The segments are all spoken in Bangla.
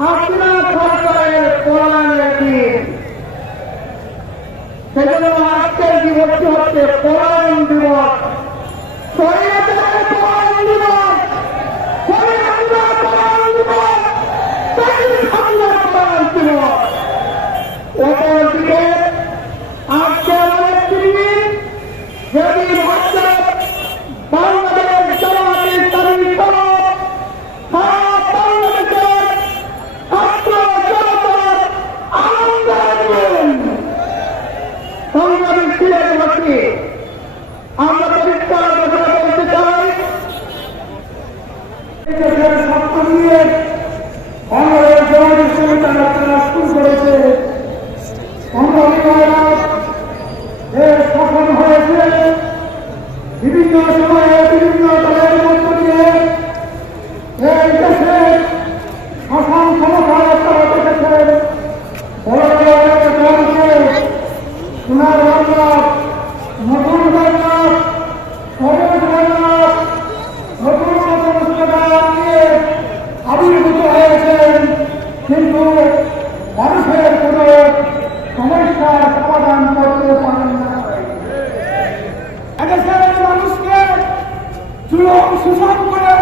হাসিনা সরকারের পলায়নের দিন। সেজন্য আজকের দিবসটি হচ্ছে পলায়ন কিন্তু মানুষের কোনো সমস্যার সমাধান করতে পারেন না এদেশের মানুষকে জুলুম শোষণ করে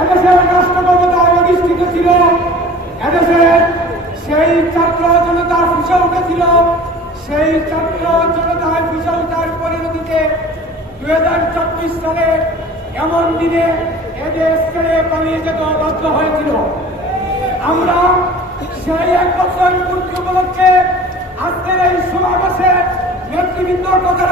এদেশের অধিষ্ঠিত ছিল সেই ছাত্র জনতা ফুসে উঠেছিল সেই ছাত্র জনতায় ফুসে চব্বিশ সালে এমন দিনে এদেশ ছেড়ে পালিয়ে যেতে বাধ্য হয়েছিল। আমরা সেই এক বছর উপলক্ষে আজকের এই সমাবেশে নেতৃবৃন্দ কথা